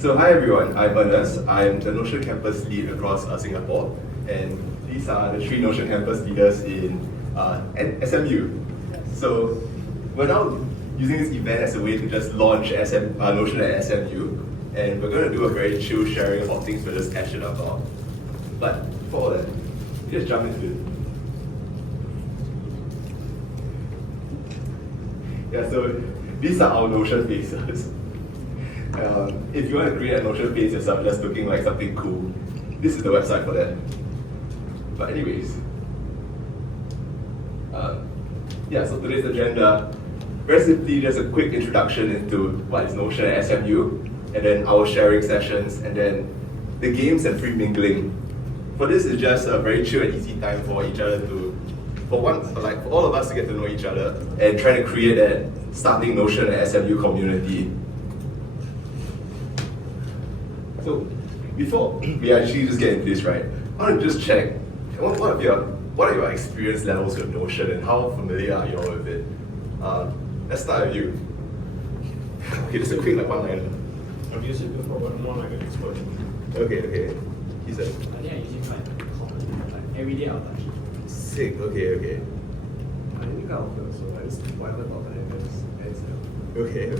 So hi everyone, I'm Ernest. I'm the Notion Campus Lead across Singapore, and these are the 3 Notion Campus Leaders in SMU. So we're now using this event as a way to just launch Notion at SMU, and we're going to do a very chill sharing about things we're just passionate about. But before that, we just jump into it. Yeah, so these are our Notion faces. If you want to create a Notion face yourself just looking like something cool, this is the website for that. But anyways, yeah, so today's agenda, very simply just a quick introduction into what is Notion at SMU, and then our sharing sessions, and then the games and free mingling. For this is just a very chill and easy time for each other to, for all of us to get to know each other and try to create that starting Notion at SMU community. So before we actually just get into this, right, I want to just check what are your experience levels with Notion and how familiar are you all with it? Let's start with you. Okay, just a quick one-liner. I've used it before, but more like an expert. Okay. He said. I think I use it quite common. Like every day I'll touch it. Sick. Okay. I think kind of feel so. I just whatever about the is Okay.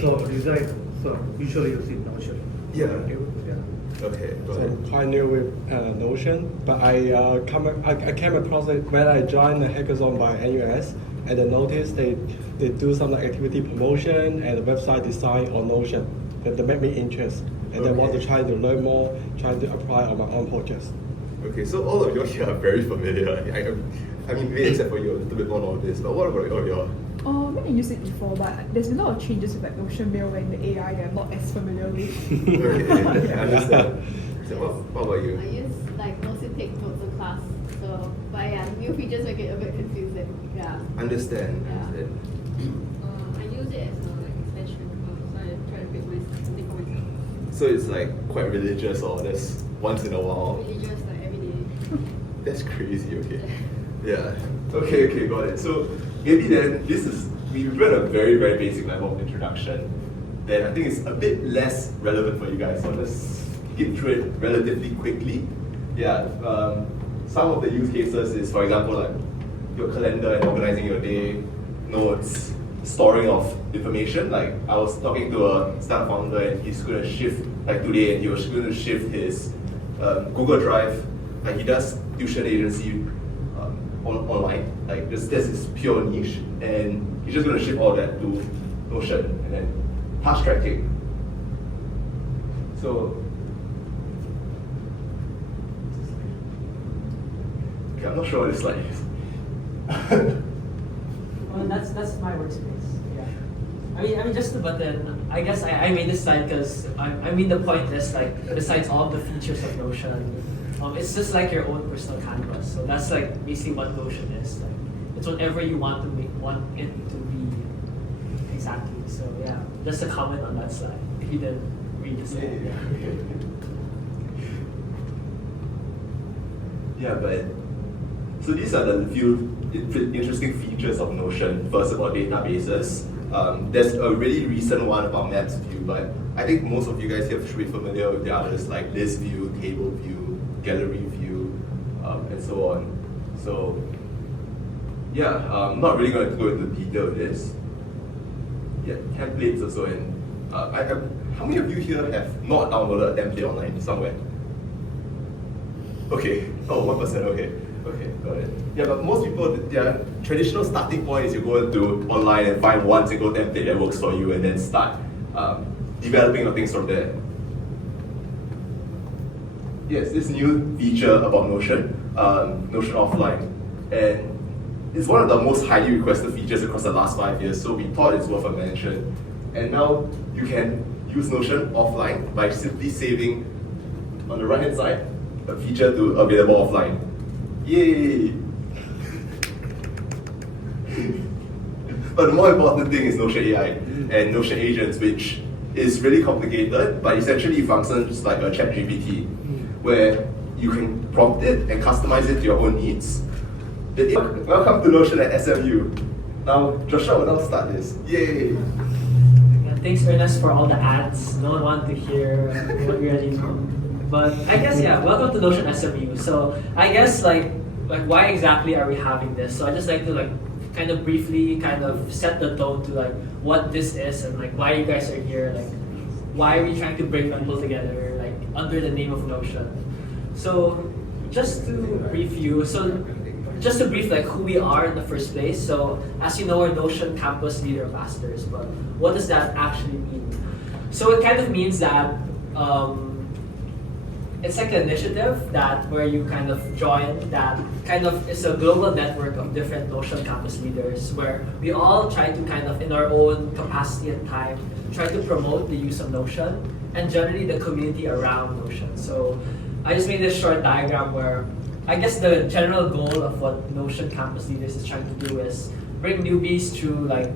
So usually use it Notion. Yeah. Yeah. Okay. Go So ahead. I'm quite new with Notion, but I came across it when I joined the hackathon by NUS, and I noticed they do some activity promotion and website design on Notion that made me interested, and I want to try to learn more, try to apply on my own projects. Okay, so all of you here are very familiar. I mean, maybe except for you, a little bit more of this. But what about all of you? I haven't used it before, but there's been a lot of changes with like Notion Mail and the AI that I'm not as familiar with. Okay, I understand. So what about you? I use like mostly take notes in class. So, but yeah, new features make it a bit confusing. Yeah. Understand. I use it as a extension, so I try to pick something for myself. So it's like quite religious or just once in a while? Religious, like every day. That's crazy, okay. Yeah. Okay, got it. So maybe then we've read a very, very basic level of introduction. Then I think it's a bit less relevant for you guys, so let's get through it relatively quickly. Yeah. Some of the use cases is, for example, like your calendar and organizing your day, notes, storing of information. Like I was talking to a startup founder and he's going to shift, like today, and he was going to shift his Google Drive. Like he does tuition agency online. Like this is pure niche, and he's just going to shift all that to Notion and then task tracking. So okay, I'm not sure what this slide is. Well, that's my workspace. Yeah. I mean, just the button. I guess I made this slide because the point is like besides all the features of Notion, it's just like your own personal canvas. So that's like basically what Notion is. Like it's whatever you want it to be exactly. So yeah, just a comment on that slide. If you didn't read the slide. Yeah, but so these are the few interesting features of Notion. First, about databases. There's a really recent one about Maps View, but I think most of you guys here should be familiar with the others like List View, Table View, Gallery View, and so on. So yeah, I'm not really going to go into detail of this. Yeah, templates also. And how many of you here have not downloaded a template online somewhere? Okay, 1%, okay, got it. Yeah, but most people, their traditional starting point is you go into online and find one single template that works for you and then start developing your things from there. Yes, this new feature about Notion, Notion Offline, and it's one of the most highly requested features across the last 5 years, so we thought it's worth a mention. And now you can use Notion offline by simply saving on the right hand side a feature to available offline. Yay! But the more important thing is Notion AI and Notion agents, which is really complicated, but essentially functions like a ChatGPT, where you can prompt it and customize it to your own needs. Welcome to Notion at SMU. Now, Joshua will now start this. Yay! thanks Ernest for all the ads. No one wanted to hear what we already know. But I guess yeah, welcome to Notion SMU. So I guess like why exactly are we having this? So I just like to like kind of briefly kind of set the tone to like what this is and like why you guys are here, like why are we trying to bring people together like under the name of Notion. So just to brief you, just to brief like who we are in the first place. So as you know, we're Notion Campus Leader Ambassadors, but what does that actually mean? So it kind of means that it's like an initiative that where you kind of join that kind of it's a global network of different Notion Campus Leaders where we all try to kind of in our own capacity and time try to promote the use of Notion and generally the community around Notion. So I just made this short diagram where I guess the general goal of what Notion Campus Leaders is trying to do is bring newbies through like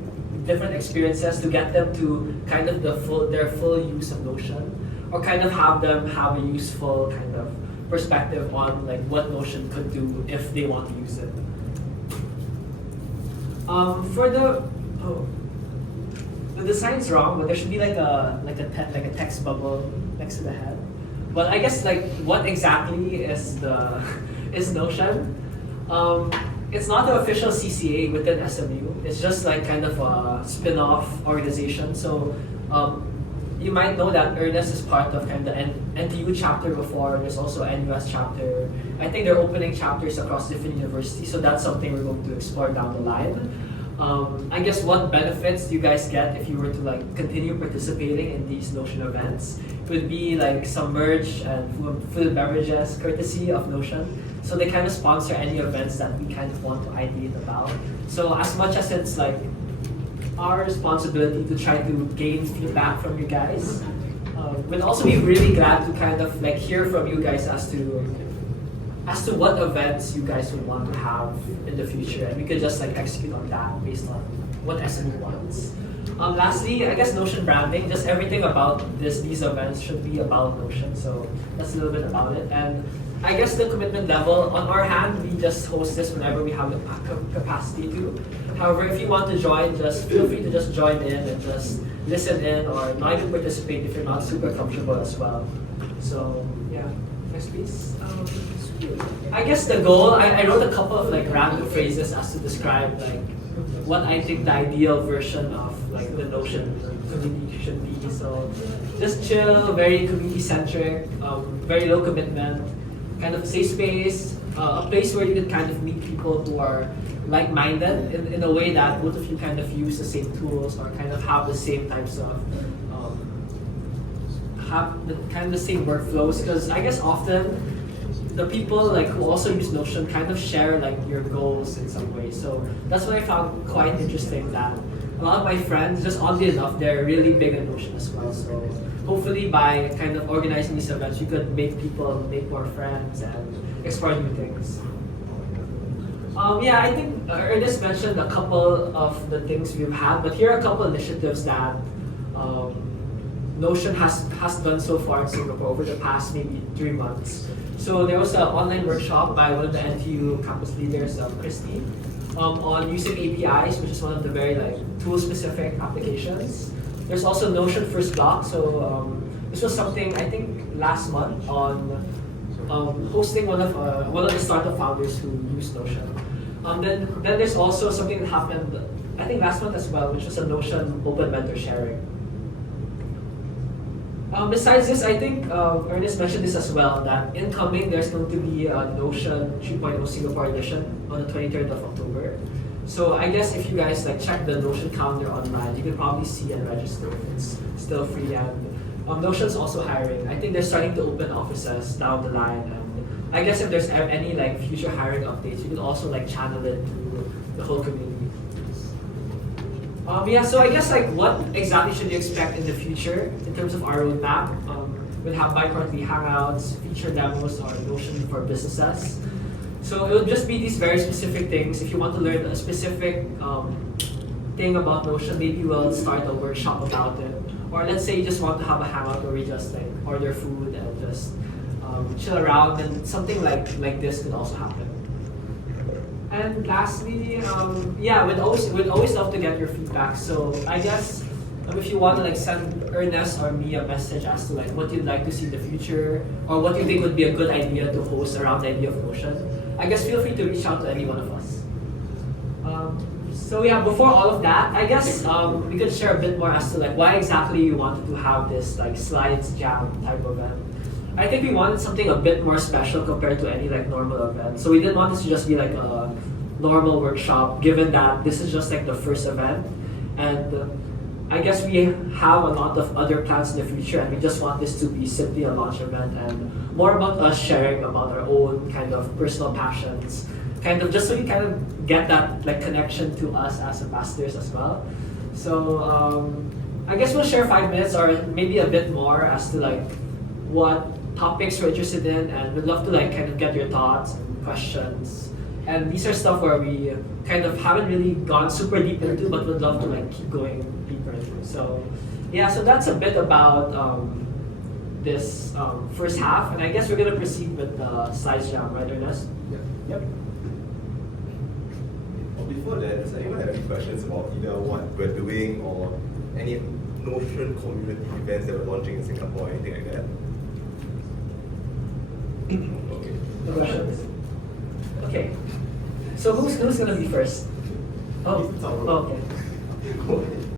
different experiences to get them to kind of their full use of Notion, or kind of have them have a useful kind of perspective on like what Notion could do if they want to use it. For the design's wrong, but there should be like a text bubble next to the head. But I guess like what exactly is Notion? It's not the official CCA within SMU. It's just like kind of a spin-off organization. So you might know that Ernest is part of kind of the NTU chapter before. There's also an NUS chapter. I think they're opening chapters across different universities, so that's something we're going to explore down the line. I guess what benefits do you guys get if you were to like continue participating in these Notion events would be like some merch and food and beverages courtesy of Notion. So they kind of sponsor any events that we kind of want to ideate about. So as much as it's like our responsibility to try to gain feedback from you guys, we'd also be really glad to kind of like hear from you guys as to what events you guys would want to have in the future, and we could just like execute on that based on what SMU wants. Lastly, I guess Notion branding, just everything about these events should be about Notion, so that's a little bit about it. And I guess the commitment level, on our hand, we just host this whenever we have the capacity to. However, if you want to join, just feel free to just join in and just listen in, or not even participate if you're not super comfortable as well. So yeah, next please. I guess the goal, I wrote a couple of like random phrases as to describe like what I think the ideal version of like the Notion community should be. So just chill, very community centric, very low commitment, kind of safe space, a place where you can kind of meet people who are like-minded in a way that both of you kind of use the same tools or kind of have the same types of have the kind of the same workflows, because I guess often the people like who also use Notion kind of share like your goals in some way. So that's what I found quite interesting, that a lot of my friends, just oddly enough, they're really big on Notion as well. So hopefully by kind of organizing these events, you could make people make more friends and explore new things. Yeah, I think Ernest mentioned a couple of the things we've had, but here are a couple initiatives that Notion has done so far in Singapore over the past maybe 3 months. So there was an online workshop by one of the NTU campus leaders, Christy, on using APIs, which is one of the very like tool-specific applications. There's also Notion First Block. So this was something I think last month on hosting one of the startup founders who use Notion. Then there's also something that happened I think last month as well, which was a Notion open mentor sharing. Besides this, I think Ernest mentioned this as well, that incoming there's going to be a Notion 3.0 Singapore edition on the 23rd of October. So I guess if you guys like check the Notion calendar online, you can probably see and register if it's still free. And Notion's also hiring. I think they're starting to open offices down the line. And I guess if there's any like future hiring updates, you can also like channel it to the whole community. Yeah, so I guess like what exactly should you expect in the future in terms of our roadmap? We'll have bi-quarterly hangouts, feature demos, or Notion for businesses. So it will just be these very specific things. If you want to learn a specific thing about Notion, maybe we'll start a workshop about it. Or let's say you just want to have a hangout where we just like order food and just chill around, and something like this could also happen. And lastly, yeah, we'd always love to get your feedback. So I guess If you want to like send Ernest or me a message as to like what you'd like to see in the future or what you think would be a good idea to host around the idea of Notion, I guess feel free to reach out to any one of us. So yeah, before all of that, I guess we could share a bit more as to like why exactly you wanted to have this like slides jam type event. I think we wanted something a bit more special compared to any like normal event. So we didn't want this to just be like a normal workshop, given that this is just like the first event, and I guess we have a lot of other plans in the future, and we just want this to be simply a launch event and more about us sharing about our own kind of personal passions, kind of just so you kind of get that like connection to us as ambassadors as well. So I guess we'll share 5 minutes or maybe a bit more as to like what topics we're interested in, and we'd love to like kind of get your thoughts and questions. And these are stuff where we kind of haven't really gone super deep into, but would love to like keep going deeper into. So yeah, so that's a bit about this first half, and I guess we're gonna proceed with the slides jam, right, Ernest? Yep. Well, before that, does anyone have any questions about either what we're doing or any Notion community events that we're launching in Singapore or anything like that? Okay. No questions? Okay. So who's gonna be first? Oh, okay.